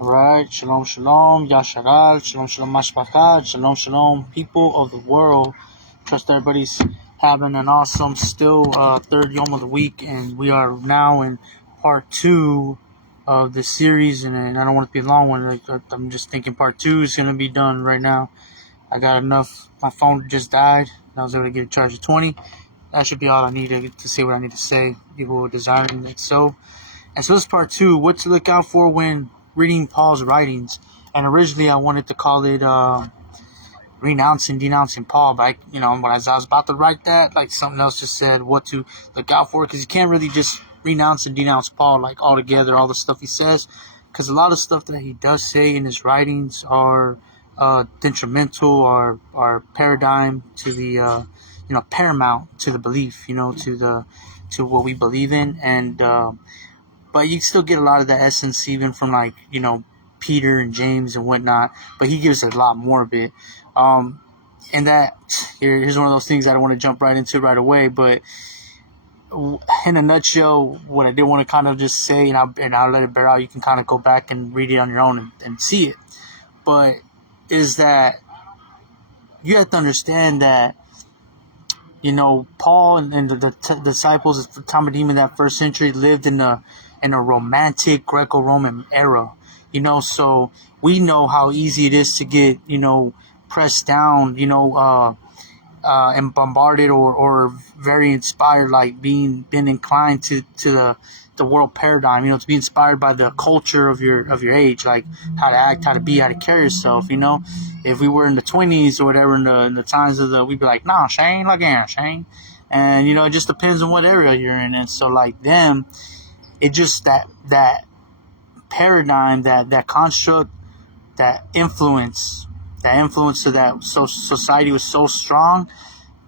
Alright, shalom, shalom, yasharal, shalom, shalom, mashpachad, shalom, shalom, people of the world. Trust everybody's having an awesome third Yom of the week, and we are now in part 2 of the series, and I don't want it to be a long one. I'm just thinking part 2 is going to be done right now. I got enough. My phone just died, and I was able to get a charge of 20. That should be all I need to say what I need to say. People desiring it so. And so this is part 2, what to look out for when reading Paul's writings. And originally I wanted to call it renouncing, denouncing Paul, but when I was about to write that, like something else just said what to look out for, because you can't really just renounce and denounce Paul like altogether, all the stuff he says, because a lot of stuff that he does say in his writings are detrimental or paradigm to the paramount to the belief, to what we believe in. And but you still get a lot of the essence even from Peter and James and whatnot, but he gives a lot more of it. And that here's one of those things I don't want to jump right into right away, but in a nutshell, what I did want to kind of just say, and I'll let it bear out. You can kind of go back and read it on your own and see it. But is that you have to understand that Paul and the disciples of Talmudim in that first century lived in a romantic Greco-Roman era, so we know how easy it is to get, pressed down, and bombarded or very inspired, like been inclined to the world paradigm, to be inspired by the culture of your age, like how to act, how to be, how to carry yourself. If we were in the 20s or whatever, in the times of we'd be like, nah, Shane, like Shane. And it just depends on what area you're in. And so like them, it just that paradigm, that construct, that influence to that society was so strong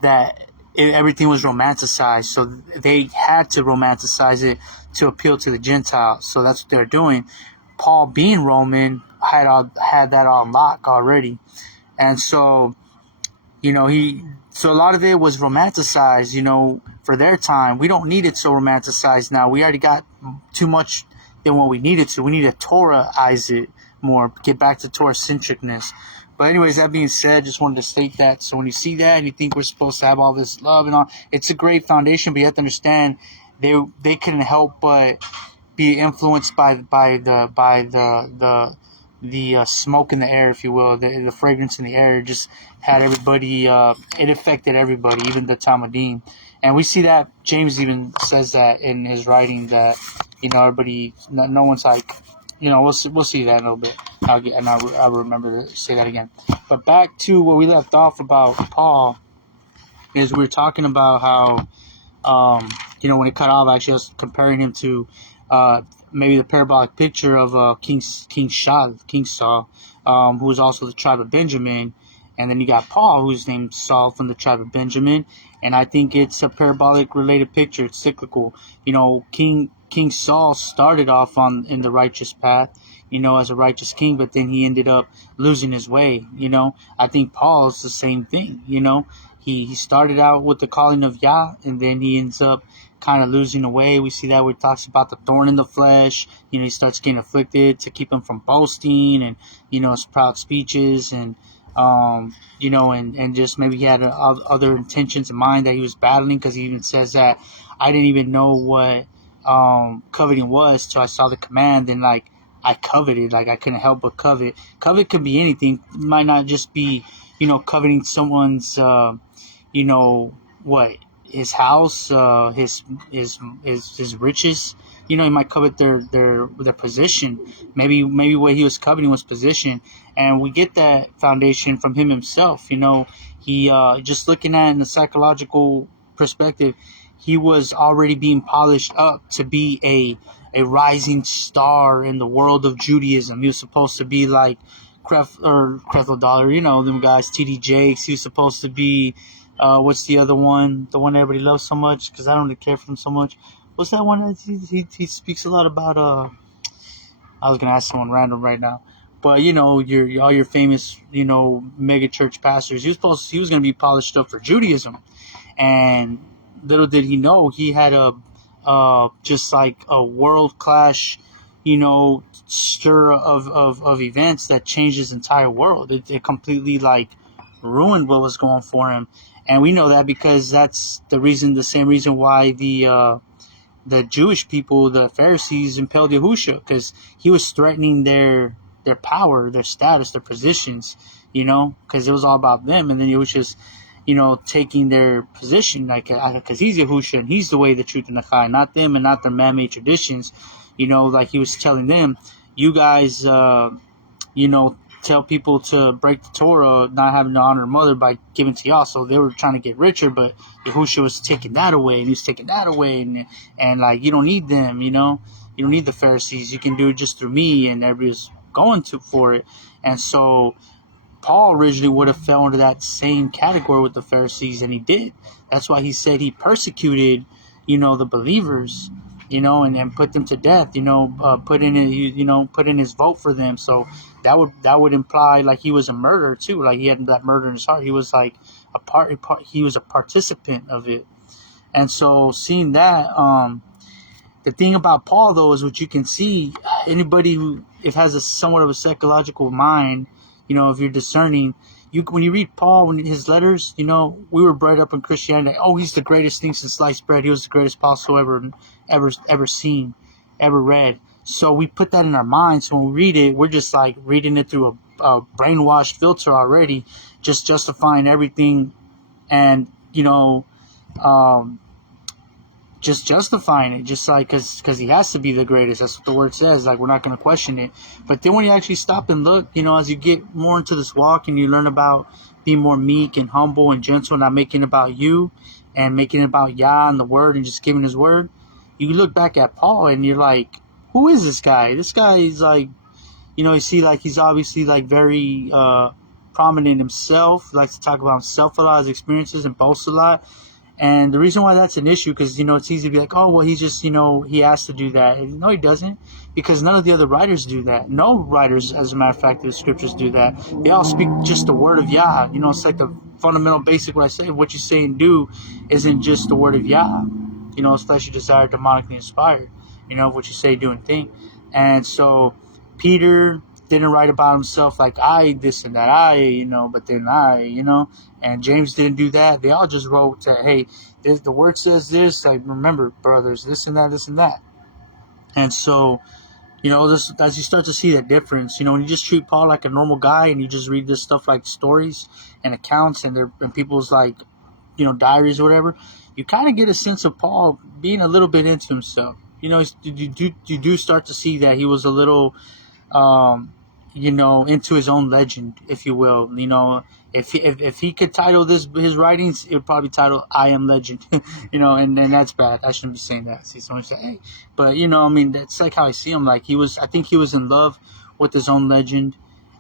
that everything was romanticized. So they had to romanticize it to appeal to the Gentiles. So that's what they're doing. Paul, being Roman, had that on lock already, and so so a lot of it was romanticized, for their time. We don't need it so romanticized now. We already got too much than what we needed to. We need to Torah-ize it more, get back to Torah-centricness. But anyways, that being said, just wanted to state that. So when you see that and you think we're supposed to have all this love and all, it's a great foundation, but you have to understand they couldn't help but be influenced by the smoke in the air, if you will, the fragrance in the air. Just had everybody, it affected everybody, even the Talmudim. And we see that James even says that in his writing, that everybody, no one's like, we'll see that in a little bit. I'll remember to say that again. But back to where we left off about Paul, is we were talking about how when it cut off, actually I was comparing him to maybe the parabolic picture of King Saul, who was also the tribe of Benjamin. And then you got Paul, who's named Saul, from the tribe of Benjamin. And I think it's a parabolic related picture. It's cyclical. King Saul started off in the righteous path, as a righteous king, but then he ended up losing his way. I think Paul is the same thing. He started out with the calling of Yah, and then he ends up kind of losing the way. We see that where it talks about the thorn in the flesh. He starts getting afflicted to keep him from boasting and, his proud speeches and, and just maybe he had other intentions in mind that he was battling, because he even says that I didn't even know what coveting was till I saw the command, and I coveted, I couldn't help but covet. Covet could be anything. It might not just be, coveting someone's, his house, his riches. He might covet their position. Maybe what he was coveting was position, and we get that foundation from him himself. He just looking at it in a psychological perspective, he was already being polished up to be a rising star in the world of Judaism. He was supposed to be like Creflo Dollar, them guys, TD Jakes. He was supposed to be, what's the other one? The one everybody loves so much, because I don't really care for him so much. What's that one that he speaks a lot about? I was gonna ask someone random right now, but all your famous mega church pastors. He was gonna be polished up for Judaism, and little did he know he had just like a world class stir of events that changed his entire world. It completely like ruined what was going for him. And we know that because that's the same reason why the Jewish people, the Pharisees, impelled Yahusha, because he was threatening their power, their status, their positions, because it was all about them. And then Yahusha's, taking their position, like, because he's Yahusha and he's the way, the truth, and the chai, not them and not their man-made traditions. Like he was telling them, you guys, tell people to break the Torah, not having to honor mother by giving to y'all. So they were trying to get richer, but Yahushua was taking that away, and he was taking that away, and like, you don't need them, you don't need the Pharisees. You can do it just through me, and everybody's going for it. And so Paul originally would have fell into that same category with the Pharisees, and he did. That's why he said he persecuted, the believers, and put them to death, put in his vote for them. So that would imply like he was a murderer too, like he had that murder in his heart. He was like he was a participant of it. And so seeing that, the thing about Paul though is what you can see, anybody who has a somewhat of a psychological mind, if you're discerning, when you read Paul, when his letters, we were bred up in Christianity. Oh, he's the greatest thing since sliced bread. He was the greatest apostle ever seen, ever read. So we put that in our minds. So when we read it, we're just like reading it through a brainwashed filter already, just justifying everything, and just justifying it, just like because he has to be the greatest. That's what the word says. Like, we're not going to question it. But then when you actually stop and look, as you get more into this walk and you learn about being more meek and humble and gentle, not making it about you and making it about Yah and the word and just giving his word, you look back at Paul and you're like, who is this guy? This guy is like, you see, like, he's obviously like very prominent himself. He likes to talk about himself a lot, his experiences, and boasts a lot. And the reason why that's an issue, because, it's easy to be like, oh, well, he's just, he has to do that. No, he doesn't, because none of the other writers do that. No writers, as a matter of fact, the scriptures do that. They all speak just the word of Yah. It's like the fundamental basic, what I say, what you say and do isn't just the word of Yah. It's flesh you desire, demonically inspired, what you say, do, and think. And so Peter didn't write about himself like I this and that, but then and James didn't do that. They all just wrote that, hey, the word says this, like, remember, brothers, this and that. And so, this, as you start to see that difference, when you just treat Paul like a normal guy and you just read this stuff like stories and accounts and people's like, diaries or whatever, you kind of get a sense of Paul being a little bit into himself. You do start to see that he was a little, into his own legend, if you will. If he could title his writings, it would probably title "I Am Legend," and that's bad. I shouldn't be saying that. See someone say, "Hey," but that's like how I see him. Like, I think he was in love with his own legend.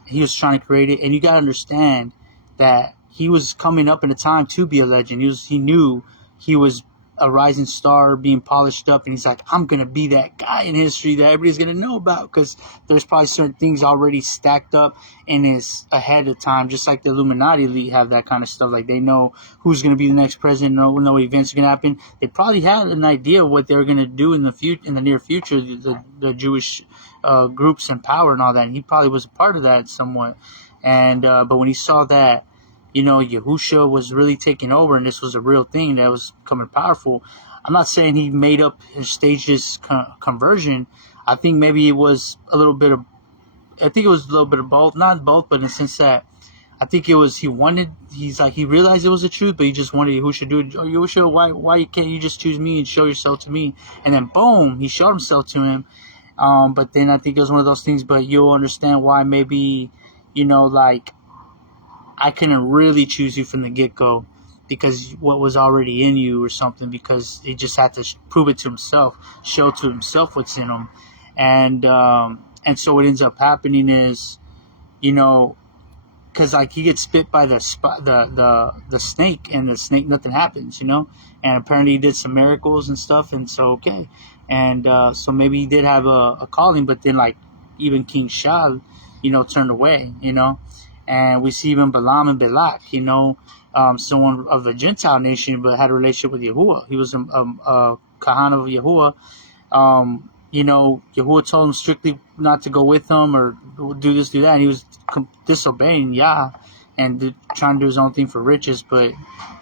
He was trying to create it, and you gotta understand that he was coming up in a time to be a legend. He knew he was a rising star being polished up, and he's like, I'm gonna be that guy in history that everybody's gonna know about, because there's probably certain things already stacked up in his ahead of time, just like the Illuminati elite have that kind of stuff. Like, they know who's gonna be the next president, know events are gonna happen. They probably had an idea of what they were gonna do in the near future, the Jewish groups in power and all that, and he probably was a part of that somewhat. And but when he saw that Yahusha was really taking over, and this was a real thing that was becoming powerful. I'm not saying he made up and staged his conversion. I think maybe it was a little bit of both. Not both, but in the sense that I think it was he realized it was the truth, but he just wanted Yahusha to do it. Oh, Yahusha, why can't you just choose me and show yourself to me? And then boom, he showed himself to him. But then I think it was one of those things, but you'll understand why maybe, like, I couldn't really choose you from the get-go because what was already in you or something, because he just had to prove it to himself, show to himself what's in him. And so what ends up happening is, because like he gets bit by the snake, and the snake, nothing happens, and apparently he did some miracles and stuff, and so okay. And so maybe he did have a calling, but then like even King Shaul, turned away, And we see even Balaam and Balak, someone of a Gentile nation, but had a relationship with Yahuwah. He was a Kahan of Yahuwah. Yahuwah told him strictly not to go with him or do this, do that, and he was disobeying, and trying to do his own thing for riches, but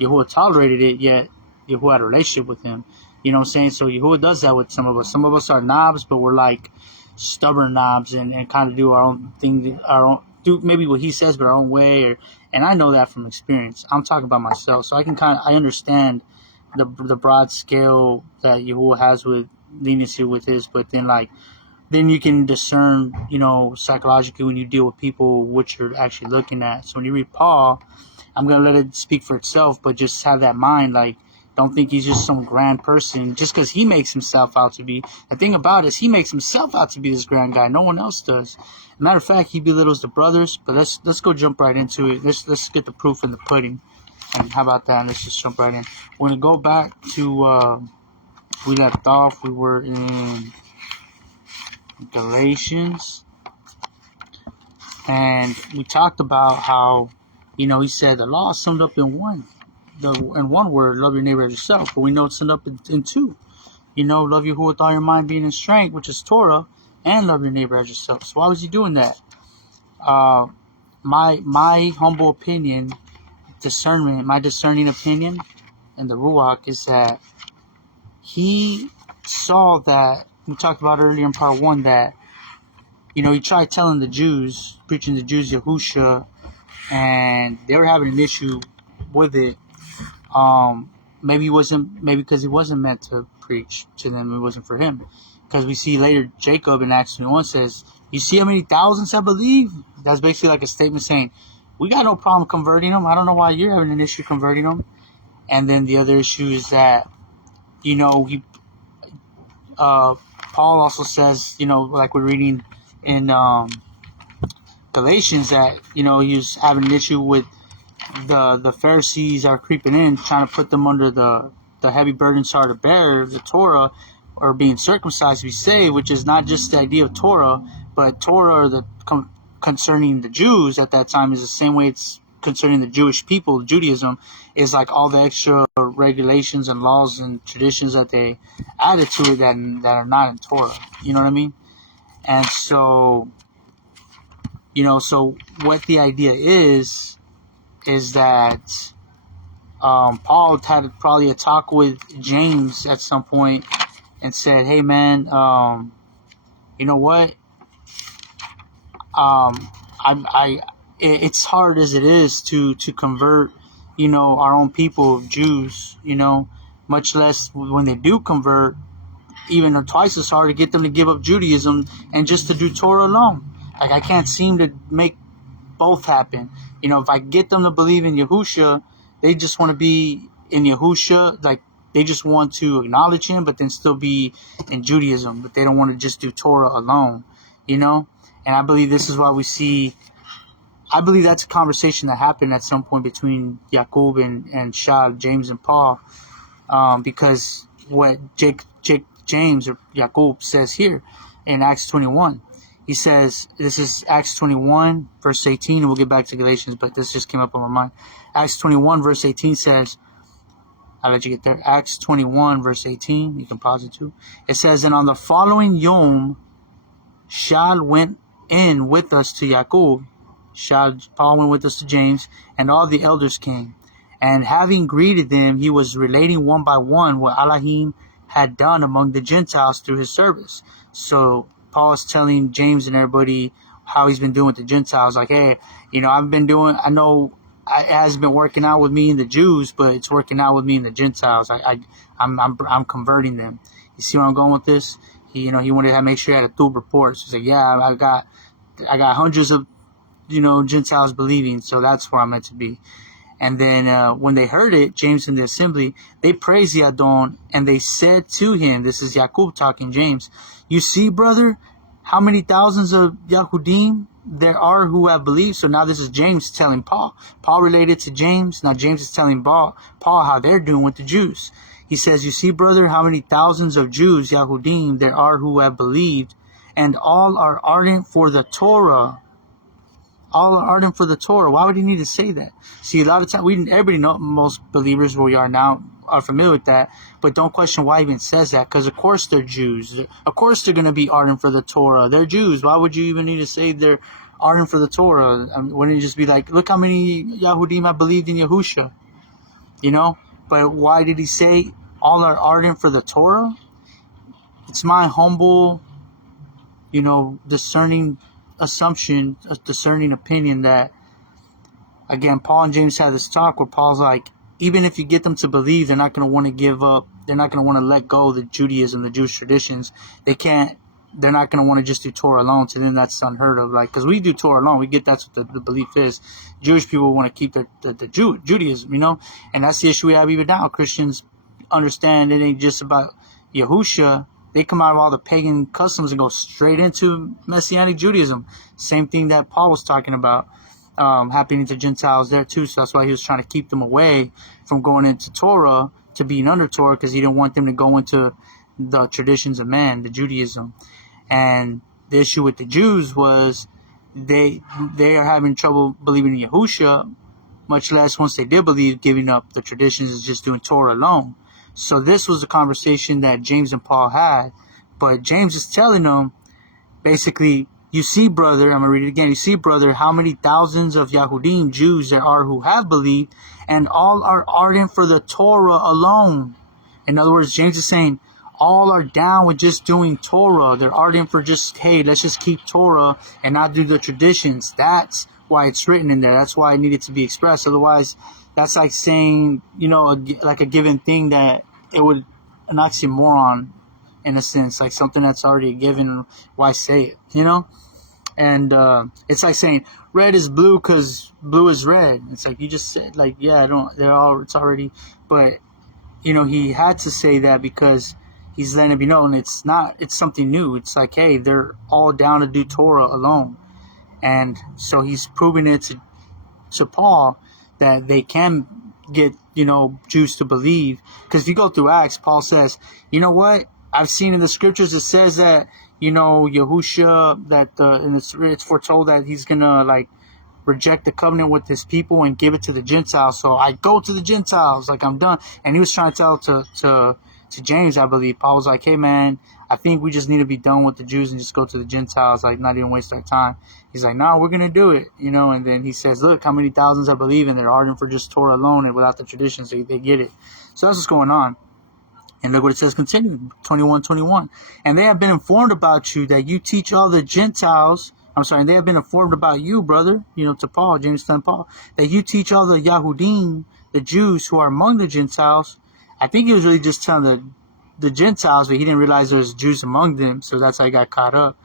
Yahuwah tolerated it, yet Yahuwah had a relationship with him. You know what I'm saying? So Yahuwah does that with some of us. Some of us are knobs, but we're like stubborn knobs and kind of do our own thing, do maybe what he says, but our own way. And I know that from experience. I'm talking about myself, so I understand the broad scale that Yahuwah has with leniency with his, but then you can discern, psychologically when you deal with people what you're actually looking at. So when you read Paul, I'm gonna let it speak for itself, but just have that mind, don't think he's just some grand person just because he makes himself out to be. The thing about it is he makes himself out to be this grand guy. No one else does. Matter of fact, he belittles the brothers. But let's go jump right into it. Let's get the proof in the pudding. And how about that? Let's just jump right in. We're gonna go back to we left off. We were in Galatians, and we talked about how he said the law is summed up in one word, love your neighbor as yourself. But we know it's summed up in two. Love Yahuwah with all your mind, being in strength, which is Torah, and love your neighbor as yourself. So why was he doing that? My humble opinion, my discerning opinion, and the Ruach is that he saw that we talked about earlier in part 1 that he tried telling the Jews, preaching to the Jews Yahusha, and they were having an issue with it. Maybe because he wasn't meant to preach to them. It wasn't for him. Because we see later Jacob in Acts 21 says, "You see how many thousands I believe?" That's basically like a statement saying, "We got no problem converting them. I don't know why you're having an issue converting them." And then the other issue is that, Paul also says, like we're reading in Galatians, that he was having an issue with the Pharisees are creeping in, trying to put them under the heavy burdens hard to bear, the Torah, or being circumcised, we say, which is not just the idea of Torah, but Torah concerning the Jews at that time is the same way it's concerning the Jewish people. Judaism is like all the extra regulations and laws and traditions that they added to it that are not in Torah. You know what I mean? And so, so what the idea is that Paul had probably a talk with James at some point and said, "Hey man, you know what? It's hard as it is to convert, our own people of Jews, much less when they do convert, even twice as hard to get them to give up Judaism and just to do Torah alone. Like I can't seem to make both happen. If I get them to believe in Yahusha, they just want to be in Yahusha, like they just want to acknowledge him, but then still be in Judaism, but they don't want to just do Torah alone, And I believe this is why we see, I believe that's a conversation that happened at some point between Yaqub and Shal, James and Paul, because what James or Yaqub says here in Acts 21, he says, this is Acts 21, verse 18, and we'll get back to Galatians, but this just came up on my mind. Acts 21, verse 18 says, I'll let you get there. Acts 21, verse 18, you can pause it too. It says, "And on the following Yom, Shal went in with us to Yaqub." Paul went with us to James, and all the elders came. And having greeted them, he was relating one by one what Elohim had done among the Gentiles through his service. So Paul is telling James and everybody how he's been doing with the Gentiles. Like, hey, I know it hasn't been working out with me and the Jews, but it's working out with me and the Gentiles. I'm converting them. You see where I'm going with this? He wanted to make sure he had a thub report. So he's like, yeah, I got hundreds of, Gentiles believing, so that's where I'm meant to be. And then when they heard it, James and the assembly, they praised Yadon, and they said to him, this is Yaqub talking, James, "You see, brother, how many thousands of Yahudim there are who have believed." So now this is James telling Paul. Paul related to James. Now James is telling Paul how they're doing with the Jews. He says, "You see, brother, how many thousands of Jews, Yahudim, there are who have believed, and all are ardent for the Torah." All are ardent for the Torah. Why would he need to say that? See, a lot of times, everybody know, most believers where we are now, are familiar with that. But don't question why he even says that, because of course they're Jews. Of course they're going to be ardent for the Torah. They're Jews. Why would you even need to say they're ardent for the Torah? Wouldn't it just be like, look how many Yahudim have believed in Yahusha? You know? But why did he say all are ardent for the Torah? It's my humble, discerning assumption, a discerning opinion that, again, Paul and James had this talk where Paul's like, even if you get them to believe, they're not going to want to give up. They're not going to want to let go of the Judaism, the Jewish traditions. They're not going to want to just do Torah alone. To them, that's unheard of. Like, because we do Torah alone. We get that's what the belief is. Jewish people want to keep the Judaism, and that's the issue we have even now. Christians understand it ain't just about Yahusha. They come out of all the pagan customs and go straight into Messianic Judaism. Same thing that Paul was talking about. Happening to Gentiles there too, so that's why he was trying to keep them away from going into Torah to being under Torah, because he didn't want them to go into the traditions of man, the Judaism. And the issue with the Jews was they are having trouble believing in Yahusha, much less once they did believe, giving up the traditions and just doing Torah alone. So this was a conversation that James and Paul had, but James is telling them basically, you see, brother, I'm going to read it again. You see, brother, how many thousands of Yahudim, Jews there are who have believed, and all are ardent for the Torah alone. In other words, James is saying all are down with just doing Torah. They're ardent for just, hey, let's just keep Torah and not do the traditions. That's why it's written in there. That's why it needed to be expressed. Otherwise, that's like saying, like a given thing that it would an oxymoron in a sense, like something that's already a given. Why say it, And it's like saying red is blue because blue is red. It's like you just said, like, yeah, it's already, but he had to say that because he's letting it be known it's something new. It's like, hey, they're all down to do Torah alone. And so he's proving it to Paul that they can get, Jews to believe. Because if you go through Acts, Paul says, you know what? I've seen in the scriptures it says that, Yahusha, that and it's foretold that he's going to, reject the covenant with his people and give it to the Gentiles. So I go to the Gentiles, like I'm done. And he was trying to tell to James, I believe. Paul was like, hey, man, I think we just need to be done with the Jews and just go to the Gentiles, like not even waste our time. He's like, no, we're going to do it, And then he says, look, how many thousands I believe, and they're ardent for just Torah alone and without the traditions, they get it. So that's what's going on. And look what it says, continue, 21:21. And they have been informed about you that you teach all the Gentiles. They have been informed about you, brother, to Paul, James' son Paul, that you teach all the Yahudim, the Jews who are among the Gentiles. I think he was really just telling the Gentiles, but he didn't realize there was Jews among them, so that's how he got caught up.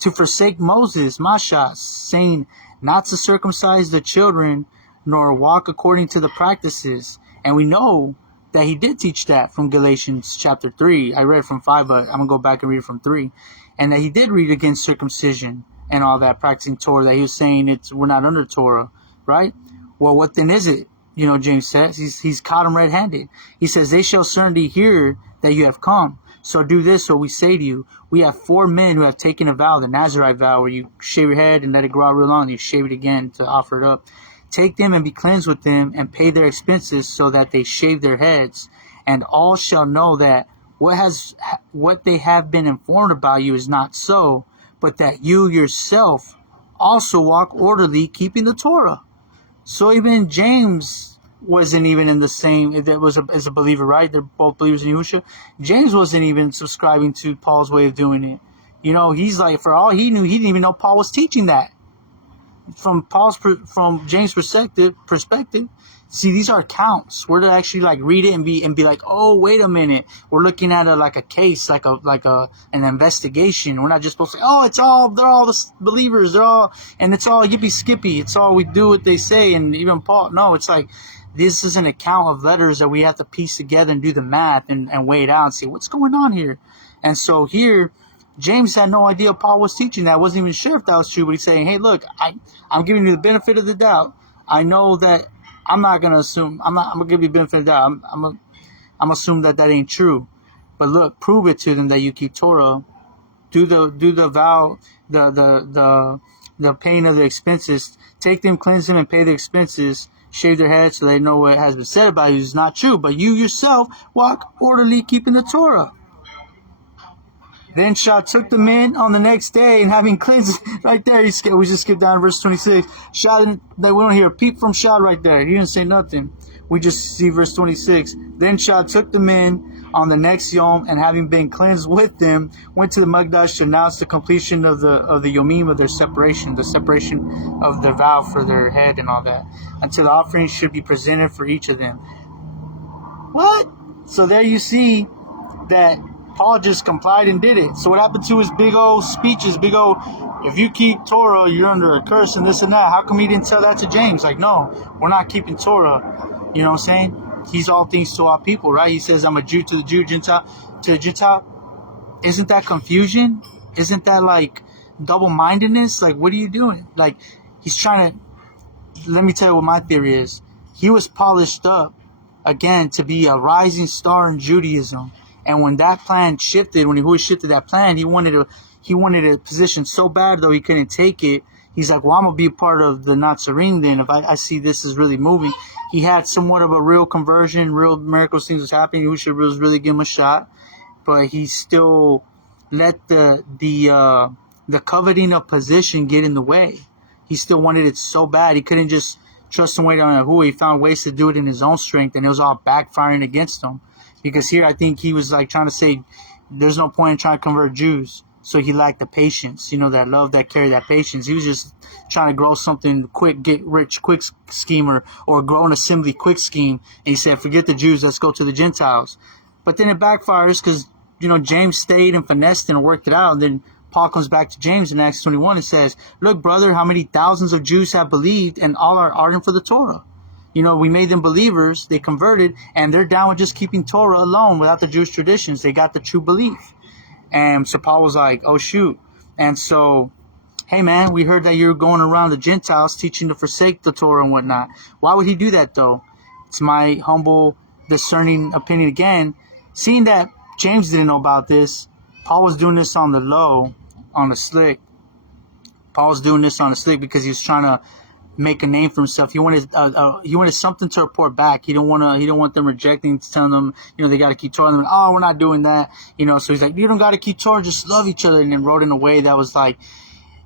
To forsake Moses, Masha, saying not to circumcise the children, nor walk according to the practices. And we know that he did teach that from Galatians chapter 3. I read from 5, but I'm going to go back and read from 3. And that he did read against circumcision and all that, practicing Torah, that he was saying we're not under Torah, right? Well, what then is it? James says, he's caught him red-handed. He says, they shall certainly hear that you have come. So do this, or we say to you, we have 4 men who have taken a vow, the Nazirite vow, where you shave your head and let it grow out real long, and you shave it again to offer it up. Take them and be cleansed with them, and pay their expenses so that they shave their heads. And all shall know that what they have been informed about you is not so, but that you yourself also walk orderly, keeping the Torah. So even James wasn't even in the same, that was as a believer, right? They're both believers in Yahusha. James wasn't even subscribing to Paul's way of doing it. He's like, for all he knew, he didn't even know Paul was teaching that. From James' perspective, see, these are accounts. We're to actually read it and be like, oh, wait a minute. We're looking at a case, an investigation. We're not just supposed to say, oh, they're all the believers, and it's all yippee skippy. It's all we do what they say. And even Paul, no, it's like, this is an account of letters that we have to piece together and do the math and weigh it out and see what's going on here. And so here, James had no idea Paul was teaching that. Wasn't even sure if that was true, but he's saying, hey, look, I'm giving you the benefit of the doubt. I know that I'm not going to assume, I'm going to give you the benefit of the doubt. I'm assume that ain't true. But look, prove it to them that you keep Torah. Do the vow, the paying of the expenses. Take them, cleanse them, and pay the expenses. shave their heads so they know what has been said about you is not true. But you yourself walk orderly, keeping the Torah. Then Shah took the men on the next day, and having cleansed right there, we just skip down to verse 26. Shah didn't, we don't hear a peep from Shah right there. He didn't say nothing. We just see verse 26. Then Shah took the men on the next Yom, and having been cleansed with them, went to the Magdash to announce the completion of the Yomim of their separation, the separation of the vow for their head and all that, until the offering should be presented for each of them. What? So there you see that Paul just complied and did it. So what happened to his big old speeches, big old, if you keep Torah, you're under a curse and this and that. How come he didn't tell that to James? Like, no, we're not keeping Torah. You know what I'm saying? He's all things to all people, right? He says, I'm a Jew to the Jew, Gentile to the Gentile. Isn't that confusion? Isn't that like double-mindedness? Like, what are you doing? Like, he's trying to, let me tell you what my theory is. He was polished up, again, to be a rising star in Judaism. And when that plan shifted, when he shifted that plan, he wanted a position so bad, though he couldn't take it. He's like, well, I'm going to be a part of the Nazarene then. If I see this is really moving. He had somewhat of a real conversion, real miracles, things was happening. We should really give him a shot. But he still let the coveting of position get in the way. He still wanted it so bad. He couldn't just trust and wait on a who. He found ways to do it in his own strength, and it was all backfiring against him. Because here I think he was like trying to say there's no point in trying to convert Jews. So he lacked the patience, that love, that carry, that patience. He was just trying to grow something quick, get rich quick scheme or grow an assembly quick scheme. And he said, forget the Jews, let's go to the Gentiles. But then it backfires because, James stayed and finessed and worked it out. And then Paul comes back to James in Acts 21 and says, look, brother, how many thousands of Jews have believed and all are ardent for the Torah. We made them believers, they converted, and they're down with just keeping Torah alone without the Jewish traditions. They got the true belief. And so Paul was like, oh, shoot. And so, hey, man, we heard that you're going around the Gentiles teaching to forsake the Torah and whatnot. Why would he do that, though? It's my humble, discerning opinion again. Seeing that James didn't know about this, Paul was doing this on the low, on the slick. Paul was doing this on the slick because he was trying to make a name for himself. He wanted something to report back. He don't want them rejecting, telling them, they got to keep Torah. Oh, we're not doing that. So he's like, you don't got to keep Torah, just love each other. And then wrote in a way that was like,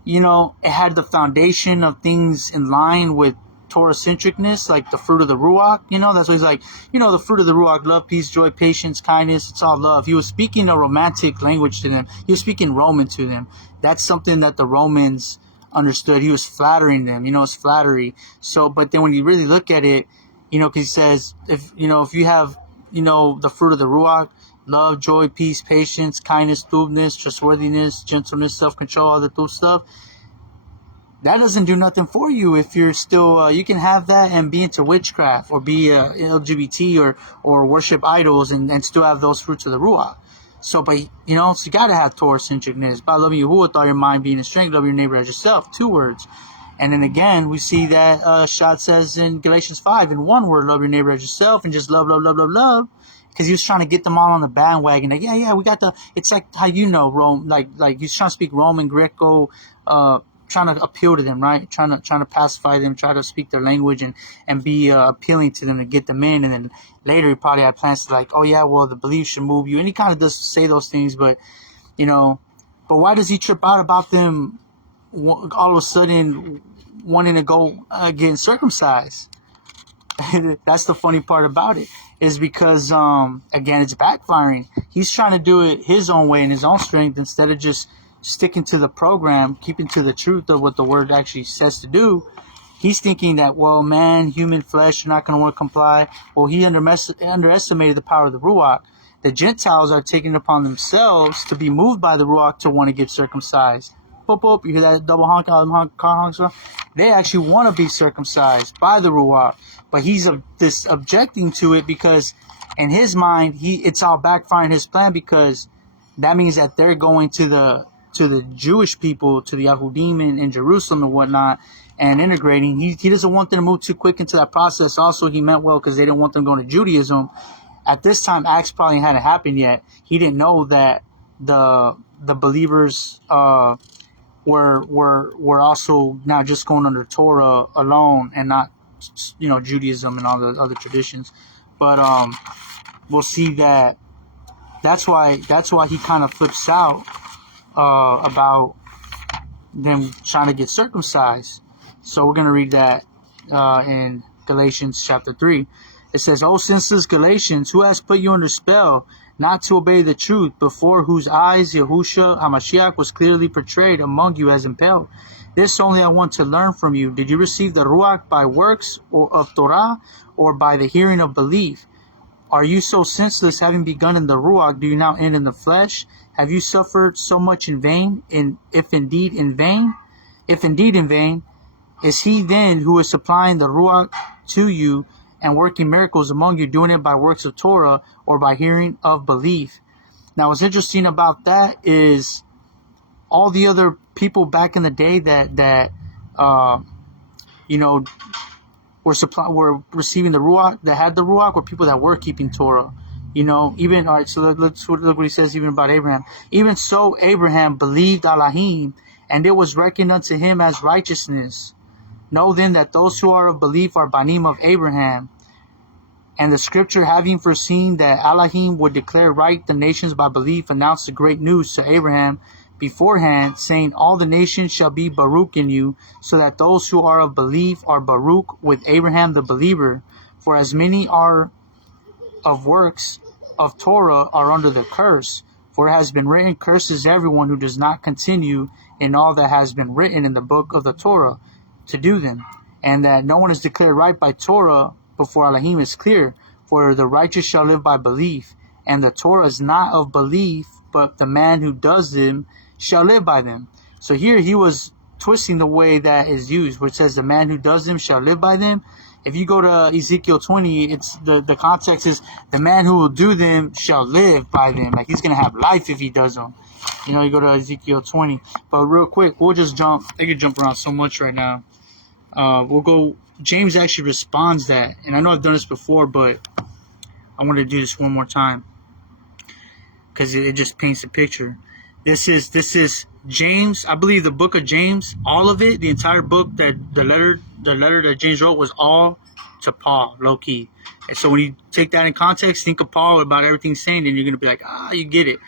it had the foundation of things in line with Torah-centricness, like the fruit of the Ruach. That's what he's like, the fruit of the Ruach, love, peace, joy, patience, kindness. It's all love. He was speaking a romantic language to them. He was speaking Roman to them. That's something that the Romans understood. He was flattering them, it's flattery. So, but then when you really look at it, because he says, if you have, the fruit of the Ruach, love, joy, peace, patience, kindness, truthfulness, trustworthiness, gentleness, self-control, all the true stuff, that doesn't do nothing for you if you're still, you can have that and be into witchcraft or be LGBT or worship idols and still have those fruits of the Ruach. So, but, so you got to have Torah-centricness. By loving Yahuwah with all your mind, being in strength, love your neighbor as yourself. 2 words. And then again, we see that Shad says in Galatians 5, in 1 word, love your neighbor as yourself, and just love, love, love, love, love. Because he was trying to get them all on the bandwagon. Like, yeah, we got it's like how Rome, like he's trying to speak Roman, Greco, trying to appeal to them, right? Trying to pacify them, try to speak their language and be appealing to them to get them in. And then later he probably had plans to like, oh yeah, well the belief should move you. And he kind of does say those things, but but why does he trip out about them all of a sudden wanting to go getting circumcised? That's the funny part about it, is because again, it's backfiring. He's trying to do it his own way in his own strength instead of just sticking to the program, keeping to the truth of what the word actually says to do. He's thinking that, well, man, human flesh, you're not going to want to comply. Well, he underestimated the power of the Ruach. The Gentiles are taking it upon themselves to be moved by the Ruach to want to get circumcised. Boop, boop, you hear that double honk? They actually want to be circumcised by the Ruach. But he's objecting to it because in his mind, it's all backfiring his plan, because that means that they're going to the Jewish people, to the Yahudim in Jerusalem and whatnot, and integrating. He doesn't want them to move too quick into that process. Also, he meant well because they didn't want them going to Judaism. At this time, Acts probably hadn't happened yet. He didn't know that the believers were also now just going under Torah alone and not Judaism and all the other traditions. But we'll see that that's why he kind of flips out about them trying to get circumcised. So we're going to read that in Galatians chapter 3. It says, "O senseless Galatians, who has put you under spell, not to obey the truth, before whose eyes Yahushua HaMashiach was clearly portrayed among you as impelled? This only I want to learn from you. Did you receive the Ruach by works or of Torah, or by the hearing of belief? Are you so senseless, having begun in the Ruach, do you now end in the flesh? Have you suffered so much in vain? If indeed in vain, is he then who is supplying the Ruach to you and working miracles among you, doing it by works of Torah or by hearing of belief?" Now, what's interesting about that is all the other people back in the day that were receiving the Ruach, that had the Ruach, were people that were keeping Torah. Even, all right, so let's look what he says even about Abraham. "Even so, Abraham believed Elohim, and it was reckoned unto him as righteousness. Know then that those who are of belief are banim of Abraham. And the scripture, having foreseen that Elohim would declare right the nations by belief, announced the great news to Abraham beforehand, saying, all the nations shall be Baruch in you, so that those who are of belief are Baruch with Abraham the believer. For as many are of works of Torah are under the curse. For it has been written, curses everyone who does not continue in all that has been written in the book of the Torah, to do them. And that no one is declared right by Torah before Elohim is clear. For the righteous shall live by belief. And the Torah is not of belief, but the man who does them shall live by them." So here he was twisting the way that is used, where it says the man who does them shall live by them. If you go to Ezekiel 20, it's the context is the man who will do them shall live by them. Like he's going to have life if he does them. You go to Ezekiel 20. But real quick, we'll just jump. I could jump around so much right now. We'll go. James actually responds that. And I know I've done this before, but I want to do this one more time, because it just paints a picture. This is James. I believe the book of James, all of it, the entire book, that the letter that James wrote was all to Paul, low key. And so when you take that in context, think of Paul about everything he's saying, and you're gonna be like, you get it.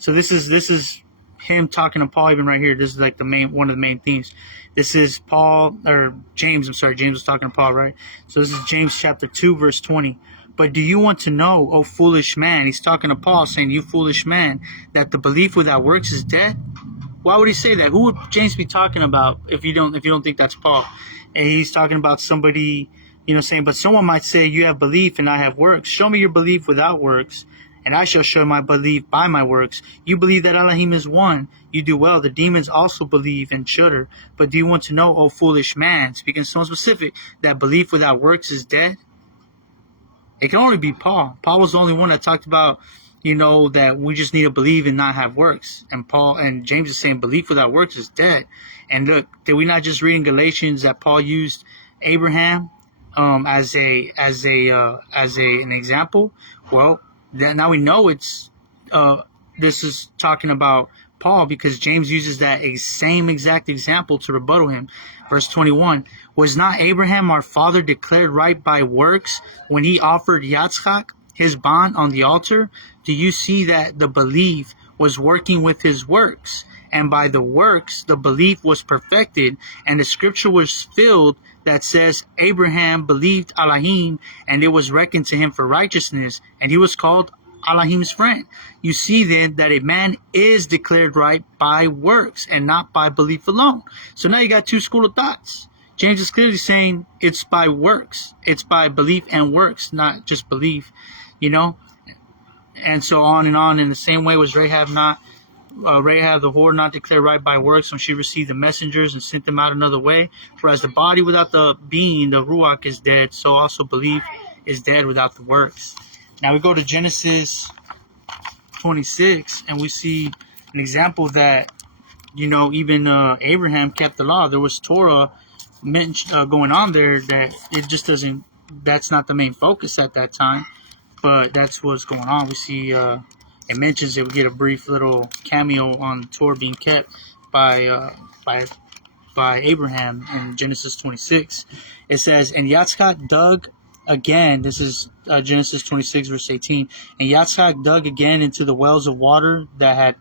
So this is him talking to Paul even right here. This is like one of the main themes. This is James. I'm sorry, James was talking to Paul, right? So this is James chapter 2, verse 20. "But do you want to know, O foolish man," he's talking to Paul, saying, "You foolish man, that the belief without works is dead?" Why would he say that? Who would James be talking about if you don't think that's Paul? And he's talking about somebody, saying, "But someone might say, you have belief and I have works. Show me your belief without works, and I shall show my belief by my works. You believe that Elohim is one. You do well. The demons also believe and shudder. But do you want to know, O foolish man," speaking so specific, "that belief without works is dead?" It can only be Paul. Paul was the only one that talked about, that we just need to believe and not have works. And James is saying belief without works is dead. And look, did we not just read in Galatians that Paul used Abraham as an example? Well, now we know this is talking about Paul, because James uses that same exact example to rebuttal him. Verse 21, "Was not Abraham our father declared right by works when he offered Yitzchak, his bond, on the altar? Do you see that the belief was working with his works? And by the works the belief was perfected, and the scripture was filled that says, Abraham believed Elohim, and it was reckoned to him for righteousness, and he was called Elohim's friend. You see then that a man is declared right by works and not by belief alone." So now you got two schools of thoughts. James is clearly saying it's by works. It's by belief and works, not just belief, And so on and on. In the same way was Rahab the whore not declared right by works when she received the messengers and sent them out another way. For as the body without the being, the Ruach, is dead, so also belief is dead without the works. Now we go to Genesis 26, and we see an example that, even Abraham kept the law. There was Torah going on there that it just doesn't, that's not the main focus at that time, but that's what's going on. We see it mentions that we get a brief little cameo on Torah being kept by by Abraham in Genesis 26. It says, and Yitzchak dug again. This is Genesis 26 verse 18. And Yitzchak dug again into the wells of water that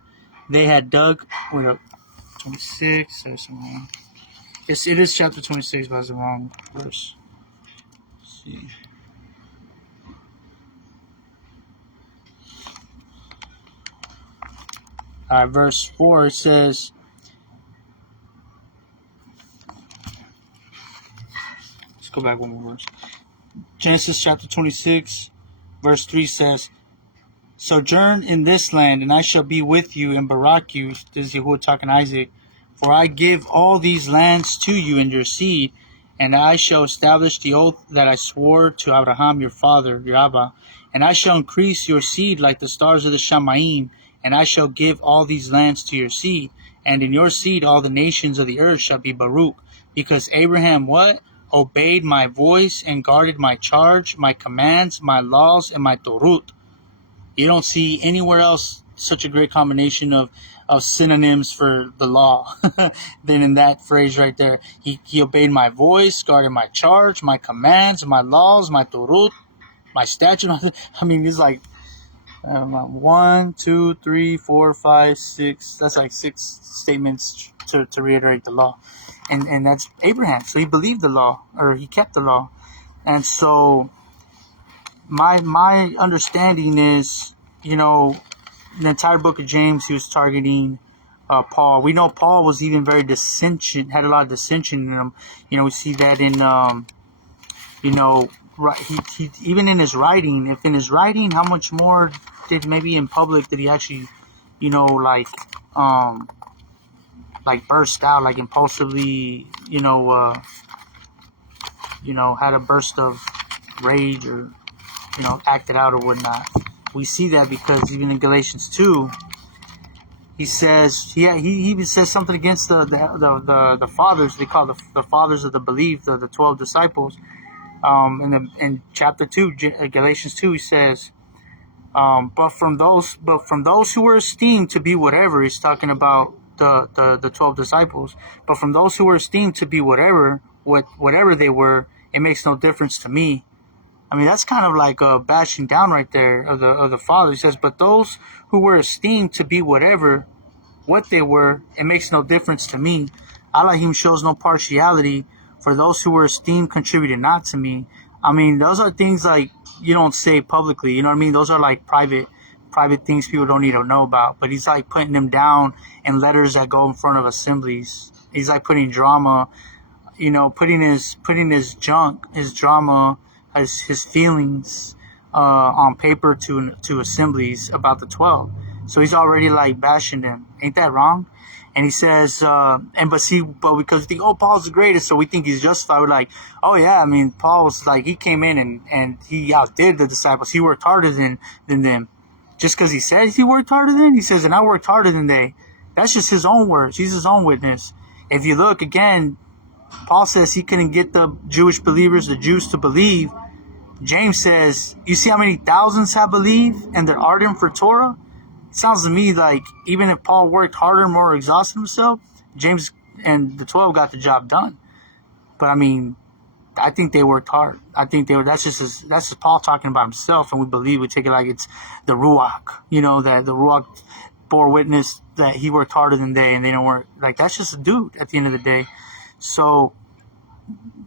they had dug. Wait up, 26. There's some wrong. Yes, it is chapter 26, but it's the wrong verse. Let's see. Verse 4, it says, let's go back one more verse. Genesis chapter 26, verse 3 says, sojourn in this land, and I shall be with you and barak you. This is Yahuwah talking to Isaac. For I give all these lands to you and your seed, and I shall establish the oath that I swore to Abraham your father, your Abba, and I shall increase your seed like the stars of the Shamayim, and I shall give all these lands to your seed, and in your seed all the nations of the earth shall be Baruch, because Abraham what? Obeyed my voice and guarded my charge, my commands, my laws, and my Torut. You don't see anywhere else such a great combination of synonyms for the law than in that phrase right there. He obeyed my voice, guarded my charge, my commands, my laws, my Torut, my statute. I mean, it's like 1, 2, 3, 4, 5, 6. That's like 6 statements to reiterate the law, and that's Abraham. So he believed the law, or he kept the law, and so my understanding is, the entire book of James, he was targeting Paul. We know Paul was even very had a lot of dissension in him. We see that in he even in his writing. If in his writing, how much more did maybe in public did he actually, burst out, like impulsively, had a burst of rage or, acted out or whatnot. We see that because even in Galatians 2, he says, he even says something against the fathers. They call the fathers of the belief, the 12 disciples. In chapter 2, Galatians 2, he says, but from those who were esteemed to be whatever, he's talking about the 12 disciples, but from those who were esteemed to be whatever they were, it makes no difference to me. I mean, that's kind of like a bashing down right there of the Father. He says, but those who were esteemed to be what they were, it makes no difference to me. Elohim shows no partiality, for those who were esteemed contributed not to me. I mean, those are things like you don't say publicly, you know what I mean? Those are like private things people don't need to know about. But he's like putting them down in letters that go in front of assemblies. He's like putting drama, putting his junk, his drama, his feelings on paper to assemblies about the 12. So he's already like bashing them. Ain't that wrong? And he says, but because we think, Paul's the greatest, so we think he's justified. We're like, oh yeah, I mean, Paul was like, he came in and he outdid the disciples. He worked harder than them. Just because he says he worked harder than, he says, and I worked harder than they. That's just his own words. He's his own witness. If you look again, Paul says he couldn't get the Jewish believers, the Jews, to believe. James says, you see how many thousands have believed and they're ardent for Torah? It sounds to me like even if Paul worked harder, more exhausted himself, James and the 12 got the job done. But I mean, I think they worked hard. I think that's just Paul talking about himself, and we take it like it's the Ruach, that the Ruach bore witness that he worked harder than they, and they don't work. Like, that's just a dude at the end of the day. So,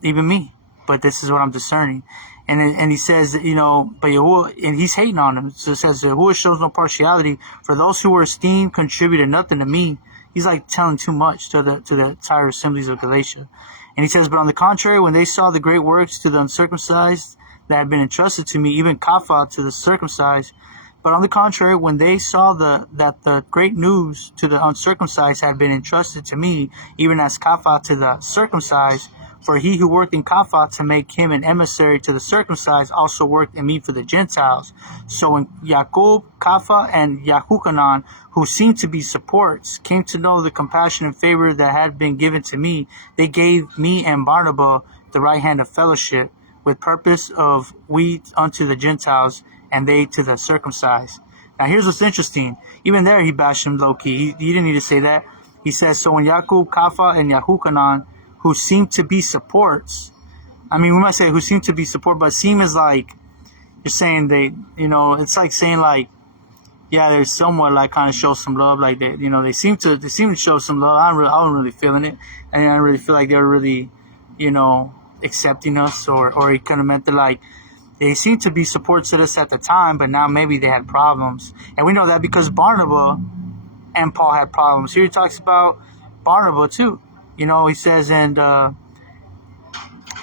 even me. But this is what I'm discerning. And he says, but Yahuwah, and he's hating on him. So it says, Yahuwah shows no partiality. For those who were esteemed contributed nothing to me. He's like telling too much to the entire assemblies of Galatia. And he says, but on the contrary, when they saw the great works to the uncircumcised that had been entrusted to me, even Kapha to the circumcised. But on the contrary, when they saw that the great news to the uncircumcised had been entrusted to me, even as Kapha to the circumcised, for he who worked in Kapha to make him an emissary to the circumcised also worked in me for the Gentiles. So when Yaakov, Kapha, and Yahuchanan, who seemed to be supports, came to know the compassion and favor that had been given to me, they gave me and Barnabas the right hand of fellowship, with purpose of we unto the Gentiles, and they to the circumcised. Now here's what's interesting. Even there he bashed him low-key. He didn't need to say that. He says, so when Yaqub, Kapha, and Yahuchanan, who seem to be supports, I mean, we might say who seem to be support, but seem is like, you're saying they, it's like saying like, yeah, they're somewhat like kind of show some love, like they seem to show some love. I wasn't really feeling it, and I didn't really feel like they were really, accepting us, or it kind of meant that like they seemed to be supports to us at the time, but now maybe they had problems, and we know that because Barnabas and Paul had problems. Here he talks about Barnabas too. He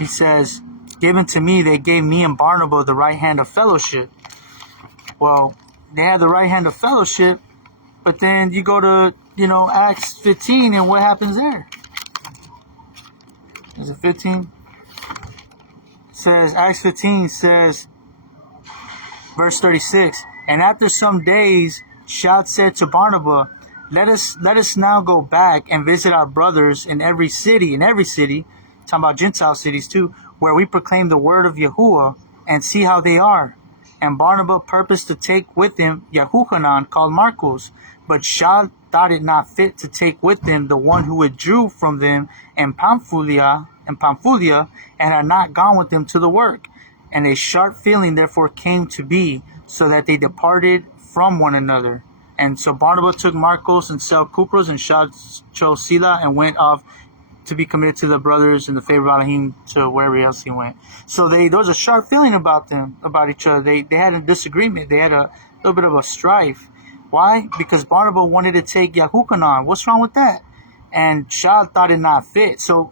says, given to me, they gave me and Barnabas the right hand of fellowship. Well, they had the right hand of fellowship, but then you go to, Acts 15, and what happens there? Is it 15? Acts 15 says, verse 36, and after some days, Shadd said to Barnabas, let us now go back and visit our brothers in every city, talking about Gentile cities too, where we proclaim the word of Yahuwah, and see how they are. And Barnabas purposed to take with him Yahuchanan, called Marcos, but Shadd thought it not fit to take with him the one who withdrew from them in Pamphylia, and had not gone with them to the work. And a sharp feeling therefore came to be, so that they departed from one another. And so Barnabas took Marcos and Seleucus, and Shadd chose Sila, and went off to be committed to the brothers in the favor of Elohim to wherever else he went. So there was a sharp feeling about each other. They had a disagreement. They had a little bit of a strife. Why? Because Barnabas wanted to take Yahuchanan. What's wrong with that? And Shadd thought it not fit. So,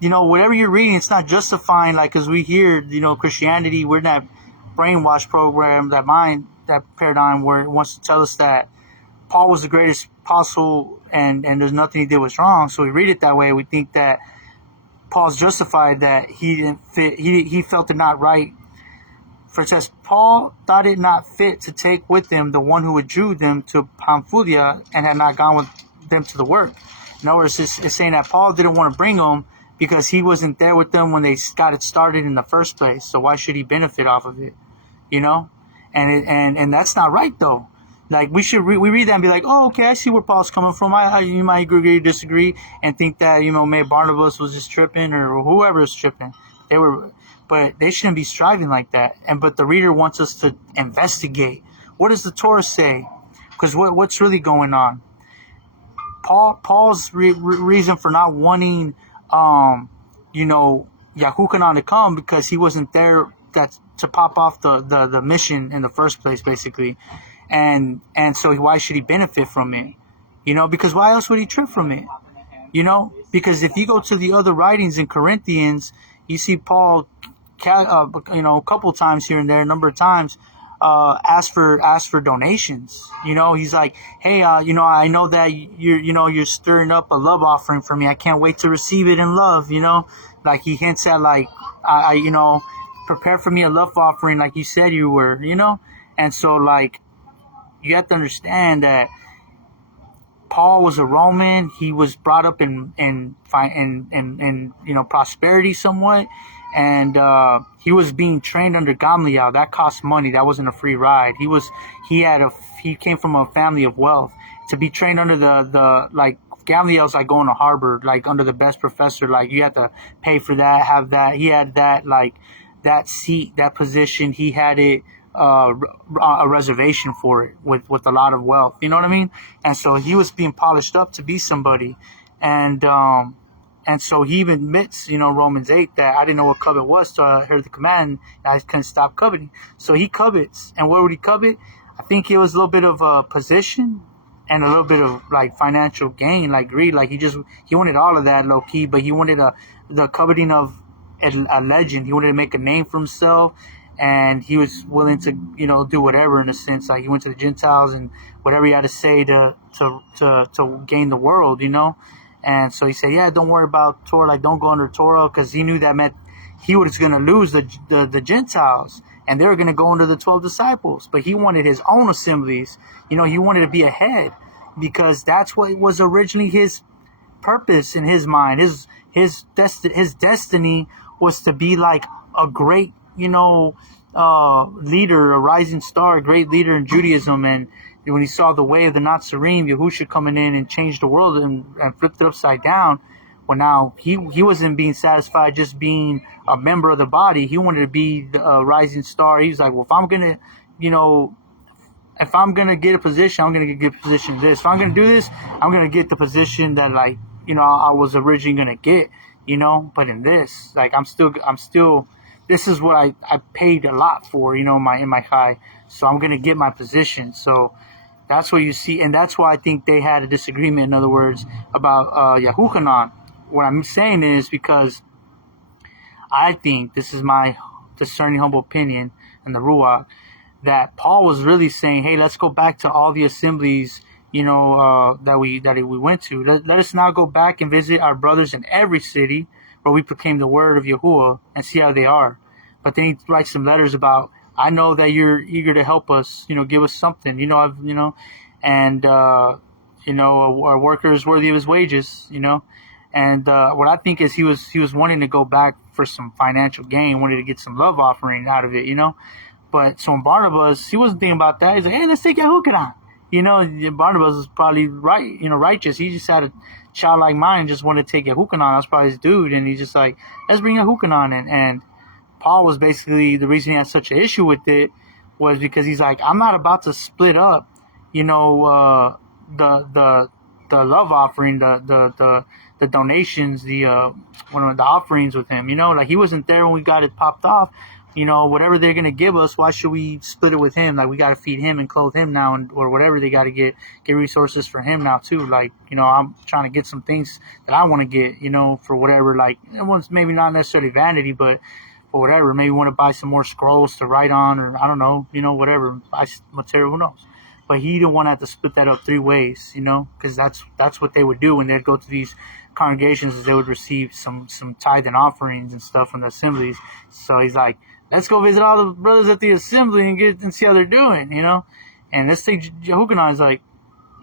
whatever you're reading, it's not justifying, like, because we hear, Christianity, we're in that brainwash program, that paradigm where it wants to tell us that Paul was the greatest apostle and there's nothing he did was wrong. So we read it that way. We think that Paul's justified, that he didn't fit, he felt it not right. For it says, Paul thought it not fit to take with him the one who withdrew them to Pamphylia and had not gone with them to the work. In other words, it's saying that Paul didn't want to bring them because he wasn't there with them when they got it started in the first place. So why should he benefit off of it? And that's not right though. Like we read that and be like, oh, okay, I see where Paul's coming from. You might agree or disagree and think that, maybe Barnabas was just tripping or whoever was tripping. But they shouldn't be striving like that. But the reader wants us to investigate. What does the Torah say? Because what's really going on? Paul's reason for not wanting, Yahuchanan to come, because he wasn't there to pop off the mission in the first place, basically. And so why should he benefit from it? Because why else would he trip from it? Because if you go to the other writings in Corinthians, you see Paul, a couple times here and there, a number of times, ask for donations. He's like, hey, I know that you're stirring up a love offering for me. I can't wait to receive it in love. Like he hints at like, prepare for me a love offering like you said you were. And so like, you have to understand that Paul was a Roman. He was brought up in prosperity somewhat, and he was being trained under Gamliel. That cost money. That wasn't a free ride. He came from a family of wealth. To be trained under the like Gamliel's like going to Harvard, like under the best professor. Like you have to pay for that, have that. He had that, like that seat, that position. He had it. A reservation for it with a lot of wealth, you know what I mean? And so he was being polished up to be somebody, and so he even admits, Romans 8, that I didn't know what covet was till I heard the command. I couldn't stop coveting. So he covets, and what would he covet? I think it was a little bit of a position and a little bit of like financial gain, like greed. Like he wanted all of that low key, but he wanted the coveting of a legend. He wanted to make a name for himself. And he was willing to, do whatever in a sense. Like he went to the Gentiles and whatever he had to say to gain the world, And so he said, yeah, don't worry about Torah. Like don't go under Torah, because he knew that meant he was going to lose the Gentiles, and they were going to go under the 12 disciples. But he wanted his own assemblies. He wanted to be ahead, because that's what was originally his purpose in his mind. His destiny was to be like a great, leader, a rising star, a great leader in Judaism, and when he saw the way of the Nazarene, Yahusha coming in and changed the world and flipped it upside down. Well, now he wasn't being satisfied just being a member of the body. He wanted to be the rising star. He was like, well, if I'm gonna, if I'm gonna get a position, I'm gonna get a position this. If I'm gonna do this, I'm gonna get the position that I was originally gonna get. But in this, like I'm still. This is what I paid a lot for. In my high. So I'm gonna get my position. So that's what you see, and that's why I think they had a disagreement. In other words, about Yahuchanan. What I'm saying is because I think, this is my discerning, humble opinion in the Ruach, that Paul was really saying, hey, let's go back to all the assemblies, that we went to. Let us now go back and visit our brothers in every city where we proclaim the word of Yahuwah and see how they are. But then he writes some letters about, I know that you're eager to help us, give us something, and our worker is worthy of his wages, And what I think is he was wanting to go back for some financial gain, wanted to get some love offering out of it, But so Barnabas, he wasn't thinking about that. He's like, hey, let's take Yahuchanan. Barnabas was probably right, righteous. He just had a childlike mind and just wanted to take Yahuchanan. That's probably his dude. And he's just like, let's bring Yahuchanan. And Paul was basically, the reason he had such an issue with it was because he's like, I'm not about to split up, the love offering, the donations, one of the offerings with him, like he wasn't there when we got it popped off. Whatever they're gonna give us, why should we split it with him? Like we gotta feed him and clothe him now, or whatever they gotta get resources for him now too. Like I'm trying to get some things that I want to get, for whatever. Like everyone's maybe not necessarily vanity, but for whatever. Maybe want to buy some more scrolls to write on, or I don't know, whatever. Buy material, who knows? But he didn't want to have to split that up 3 ways, because that's what they would do when they'd go to these congregations, is they would receive some tithe and offerings and stuff from the assemblies. So he's like, let's go visit all the brothers at the assembly and see how they're doing, And let's take Yahuchanan. Is like,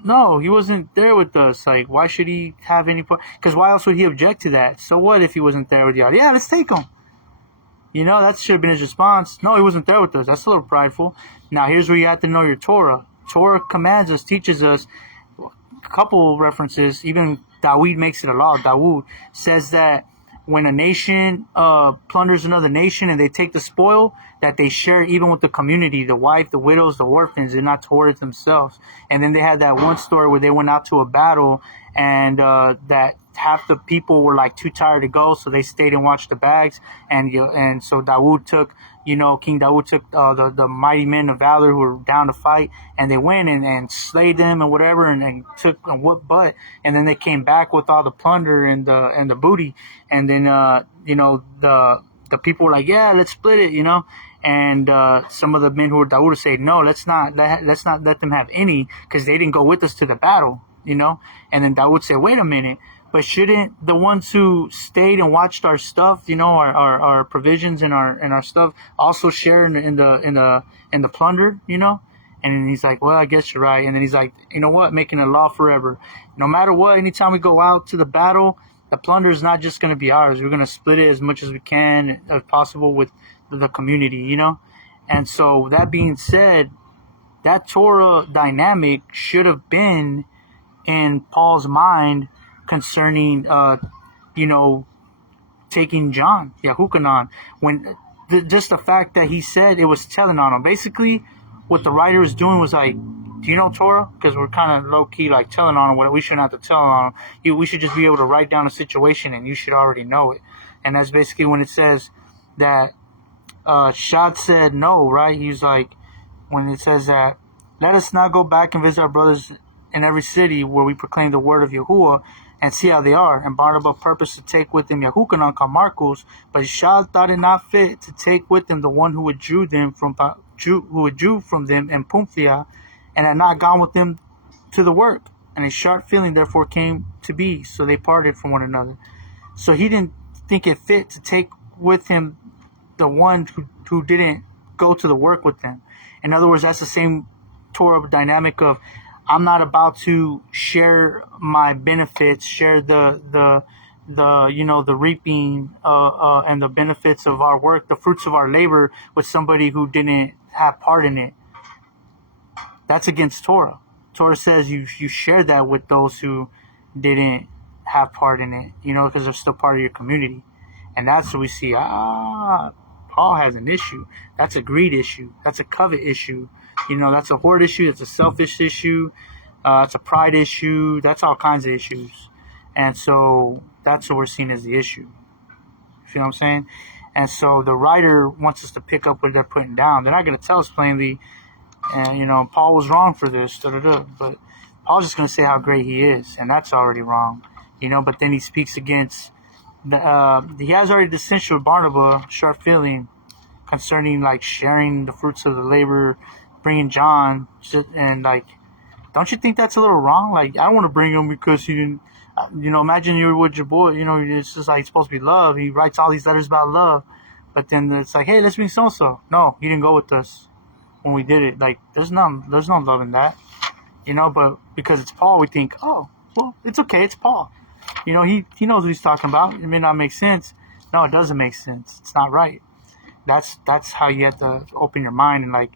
no, he wasn't there with us. Like, why should he have any part? Because why else would he object to that? So what if he wasn't there with y'all? Yeah, let's take him. That should have been his response. No, he wasn't there with us. That's a little prideful. Now, here's where you have to know your Torah. Torah commands us, teaches us, a couple references, even Dawid makes it a law. Dawud says that when a nation plunders another nation and they take the spoil, that they share even with the community, the wife, the widows, the orphans, and not toward it themselves. And then they had that one story where they went out to a battle and that half the people were like too tired to go, so they stayed and watched the bags. And so Dawood took, King Dawood took the mighty men of valor who were down to fight, and they went and slayed them and whatever, and took and whooped butt. And then they came back with all the plunder and the booty. And then the people were like, yeah, let's split it, And some of the men who were Dawood said, no, let's not let them have any, because they didn't go with us to the battle, And then Dawood said, wait a minute. But shouldn't the ones who stayed and watched our stuff, our provisions and our stuff, also share in the plunder, And he's like, well, I guess you're right. And then he's like, you know what, making a law forever. No matter what, anytime we go out to the battle, the plunder is not just going to be ours. We're going to split it as much as we can, as possible, with the community, And so that being said, that Torah dynamic should have been in Paul's mind concerning, taking John, Yahuchanan, when just the fact that he said it was telling on him. Basically, what the writer was doing was like, do you know Torah? Because we're kind of low-key like telling on him what we shouldn't have to tell on him. We should just be able to write down a situation and you should already know it. And that's basically when it says that Shad said no, right? He's like, when it says that, let us not go back and visit our brothers in every city where we proclaim the word of Yahuwah and see how they are. And Barnabas purposed to take with him Yahuchanan called Marcos, but Shad thought it not fit to take with him the one who withdrew from them in Pamphylia, and had not gone with them to the work. And a sharp feeling therefore came to be, so they parted from one another. So he didn't think it fit to take with him the one who didn't go to the work with them. In other words, that's the same Torah dynamic of, I'm not about to share my benefits, share the reaping and the benefits of our work, the fruits of our labor with somebody who didn't have part in it. That's against Torah. Torah says you share that with those who didn't have part in it, because they're still part of your community. And that's what we see. Paul has an issue. That's a greed issue. That's a covet issue. That's a hoard issue. That's a selfish issue. That's a pride issue. That's all kinds of issues. And so that's what we're seeing as the issue. You feel what I'm saying? And so the writer wants us to pick up what they're putting down. They're not going to tell us plainly, and Paul was wrong for this, but Paul's just going to say how great he is, and that's already wrong. But then he speaks against he has already dissension with Barnabas, short feeling, concerning like sharing the fruits of the labor, bringing John, and like, don't you think that's a little wrong? Like, I don't want to bring him because he didn't, imagine you're with your boy, it's just like he's supposed to be love. He writes all these letters about love, but then it's like, hey, let's bring so-and-so. No, he didn't go with us when we did it. Like, there's no love in that, but because it's Paul, we think, oh, well, it's okay, it's Paul. He knows what he's talking about. It may not make sense. No, it doesn't make sense. It's not right. That's how you have to open your mind and like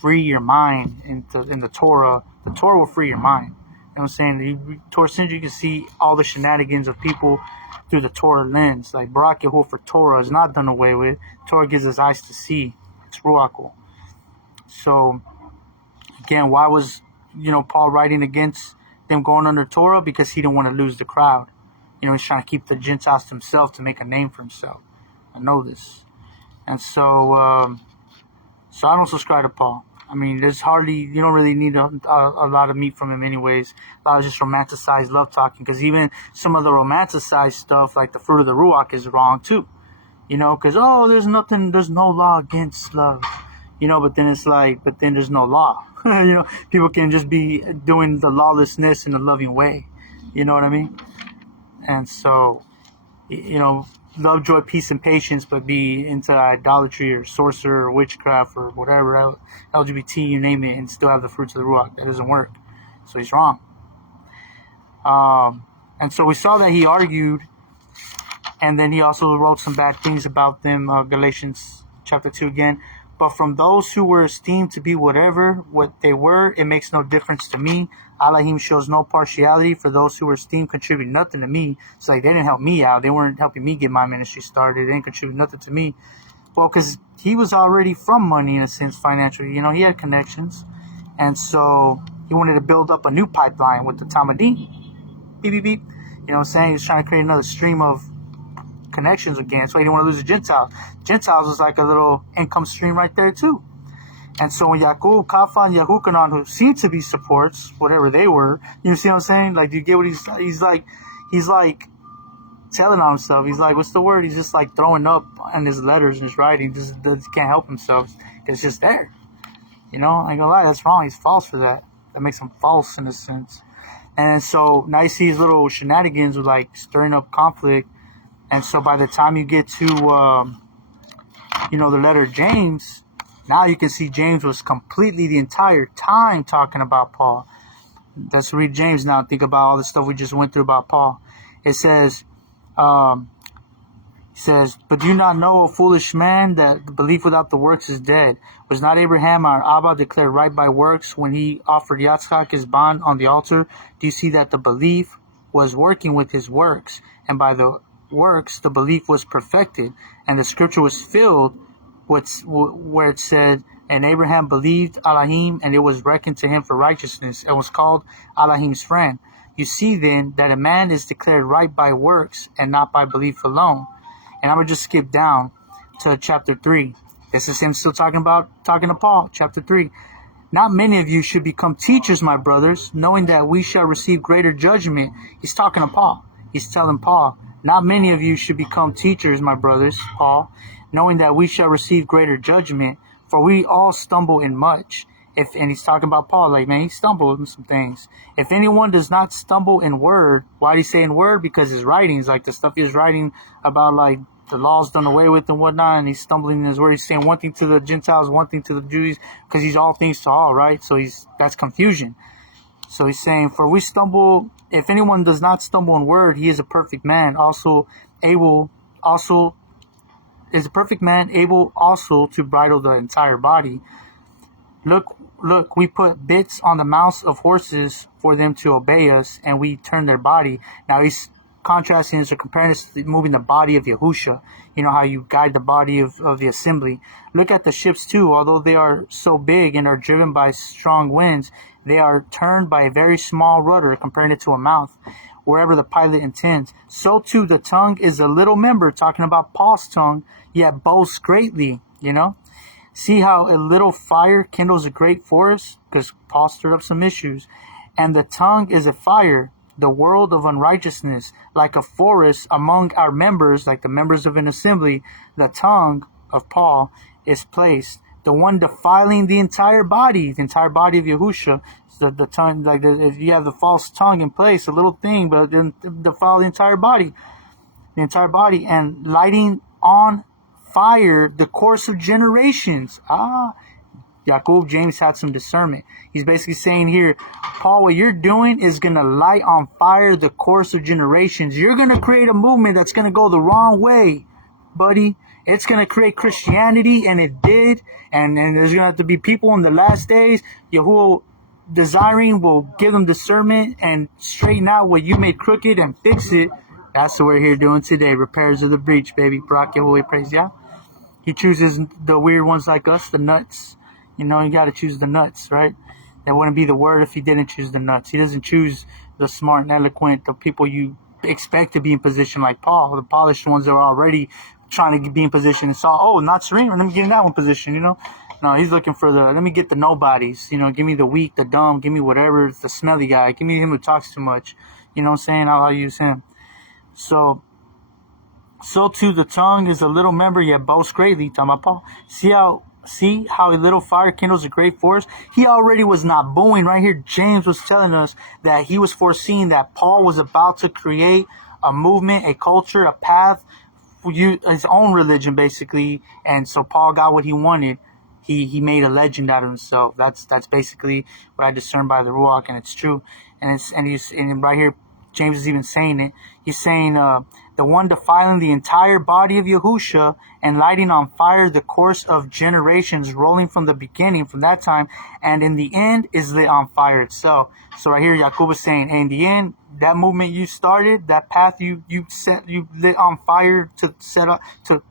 free your mind in the Torah. The Torah will free your mind. You know what I'm saying? Torah Syndicate, you can see all the shenanigans of people through the Torah lens. Like Barak Yehu for Torah is not done away with. Torah gives us eyes to see. It's Ruach. So again, why was Paul writing against them going under Torah? Because he didn't want to lose the crowd. He's trying to keep the Gentiles to himself to make a name for himself. I know this. And so I don't subscribe to Paul. I mean, you don't really need a lot of meat from him anyways. A lot of just romanticized love talking. Because even some of the romanticized stuff, like the fruit of the Ruach, is wrong too. Because, there's no law against love. But then it's like, but then there's no law. People can just be doing the lawlessness in a loving way. You know what I mean? And so, love, joy, peace, and patience, but be into idolatry or sorcerer or witchcraft or whatever, LGBT, you name it, and still have the fruits of the Ruach. That doesn't work. So he's wrong. And so we saw that he argued, and then he also wrote some bad things about them, Galatians chapter 2 again. But from those who were esteemed to be what they were, it makes no difference to me. Elohim shows no partiality. For those who were esteemed contribute nothing to me. It's like they didn't help me out. They weren't helping me get my ministry started. They didn't contribute nothing to me. Well, because he was already from money in a sense financially. He had connections. And so he wanted to build up a new pipeline with the Talmudim. Beep, beep, beep. You know what I'm saying? He was trying to create another stream of connections again. So he didn't want to lose the Gentiles. Gentiles was like a little income stream right there too. And so when Yaakov, Kafa, and Yehukanan, who seemed to be supports, whatever they were, you see what I'm saying? Like, do you get what he's like telling on himself. He's like, what's the word? He's just like throwing up on his letters and his writing. Just can't help himself. It's just there. I ain't gonna lie, that's wrong. He's false for that. That makes him false in a sense. And so now you see his little shenanigans with like stirring up conflict. And so by the time you get to, the letter James, now you can see James was completely the entire time talking about Paul. Let's read James now. Think about all the stuff we just went through about Paul. It says, but do you not know, O foolish man, that the belief without the works is dead? Was not Abraham our Abba declared right by works when he offered Yitzchak his bond on the altar? Do you see that the belief was working with his works, and by the works the belief was perfected, and the scripture was filled where it said, and Abraham believed Elohim, and it was reckoned to him for righteousness, and was called Elohim's friend. You see then that a man is declared right by works and not by belief alone. And I'm going to just skip down to chapter 3. This is him still talking to Paul, chapter 3. Not many of you should become teachers, my brothers, knowing that we shall receive greater judgment. He's talking to Paul. He's telling Paul, not many of you should become teachers, my brothers, Paul, knowing that we shall receive greater judgment, for we all stumble in much. And he's talking about Paul, like, man, he stumbled in some things. If anyone does not stumble in word, why do he say in word? Because his writings, like the stuff he was writing about, like, the law's done away with and whatnot, and he's stumbling in his word. He's saying one thing to the Gentiles, one thing to the Jews, because he's all things to all, right? So that's confusion. So he's saying, for we stumble, if anyone does not stumble in word, he is a perfect man, able also to bridle the entire body. Look, we put bits on the mouths of horses for them to obey us, and we turn their body. Now he's contrasting this or comparing this to moving the body of Yahusha. You know how you guide the body of the assembly. Look at the ships too. Although they are so big and are driven by strong winds, they are turned by a very small rudder, comparing it to a mouth, wherever the pilot intends. So too the tongue is a little member, talking about Paul's tongue, yet boasts greatly, you know. See how a little fire kindles a great forest? Because Paul stirred up some issues. And the tongue is a fire, the world of unrighteousness, like a forest among our members, like the members of an assembly. The tongue of Paul is placed, the one defiling the entire body of Yahusha. The tongue, like if you have the false tongue in place, a little thing, but then defile the entire body, and lighting on fire the course of generations. Jacob James had some discernment. He's basically saying here, Paul, what you're doing is going to light on fire the course of generations. You're going to create a movement that's going to go the wrong way, buddy. It's going to create Christianity, and it did. And there's going to have to be people in the last days, Yahuwah desiring will give them discernment and straighten out what you made crooked and fix it. That's what we're here doing today. Repairs of the breach, baby. Barak Yahuwah, praise Yah. He chooses the weird ones like us, the nuts. You know, you got to choose the nuts, right? That wouldn't be the word if he didn't choose the nuts. He doesn't choose the smart and eloquent, the people you expect to be in position like Paul, the polished ones that are already trying to be in position and saw, oh, not Serena, let me get in that one position, you know? No, he's looking for let me get the nobodies, you know, give me the weak, the dumb, give me whatever, the smelly guy, give me him who talks too much, you know what I'm saying? I'll use him. So too the tongue is a little member, yet boasts greatly. Talking about Paul. See how a little fire kindles a great forest? He already was not booing. Right here, James was telling us that he was foreseeing that Paul was about to create a movement, a culture, a path, his own religion, basically. And so Paul got what he wanted. He made a legend out of himself. That's basically what I discern by the Ruach, and it's true. And right here, James is even saying it. He's saying the one defiling the entire body of Yahusha and lighting on fire the course of generations, rolling from the beginning, from that time, and in the end is lit on fire itself. So right here, Jacob is saying, hey, in the end, that movement you started, that path you lit on fire to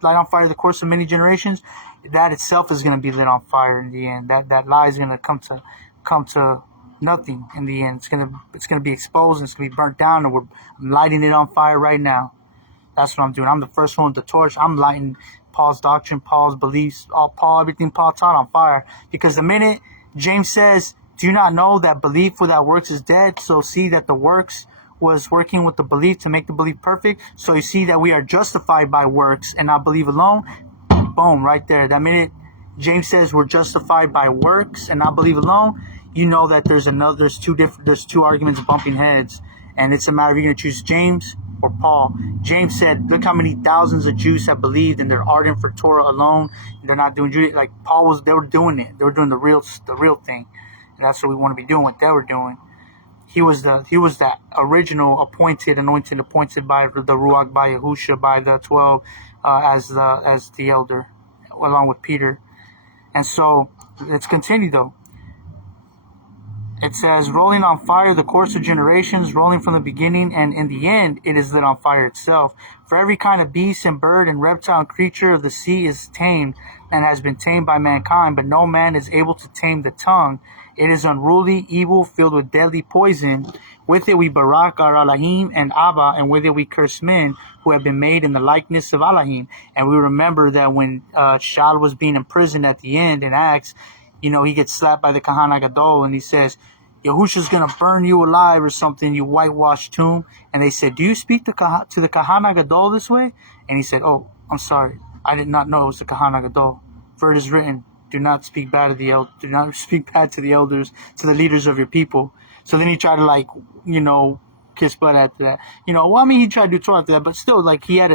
light on fire the course of many generations, that itself is going to be lit on fire in the end. That lie is going to come to nothing in the end. It's gonna be exposed, and it's gonna be burnt down, and I'm lighting it on fire right now. That's what I'm doing. I'm the first one with the torch. I'm lighting Paul's doctrine, Paul's beliefs, everything Paul taught on fire. Because the minute James says, do you not know that belief without works is dead? So see that the works was working with the belief to make the belief perfect. So you see that we are justified by works and not believe alone. Boom, right there. That minute James says we're justified by works and not believe alone, you know that there's two arguments bumping heads, and it's a matter of you're going to choose James or Paul. James said, look how many thousands of Jews have believed, and they're ardent for Torah alone, and they're not doing Judaism. Like Paul they were doing it. They were doing the real thing, and that's what we want to be doing, what they were doing. He was that original anointed by the Ruach, by Yahusha, by the 12, as the elder, along with Peter. And so let's continue though. It says, rolling on fire the course of generations, rolling from the beginning, and in the end it is lit on fire itself. For every kind of beast and bird and reptile and creature of the sea is tamed and has been tamed by mankind, but no man is able to tame the tongue. It is unruly, evil, filled with deadly poison. With it we barak our Elohim and Abba, and with it we curse men who have been made in the likeness of Elohim. And we remember that when Shaul was being imprisoned at the end in Acts, you know, he gets slapped by the Kahana Gadol, and he says, Yahusha's going to burn you alive or something, you whitewashed tomb. And they said, do you speak to the Kahana Gadol this way? And he said, oh, I'm sorry. I did not know it was the Kahana Gadol. For it is written, do not speak bad to the elders, to the leaders of your people. So then he tried to kiss butt after that. He tried to do Torah after that, but still, he had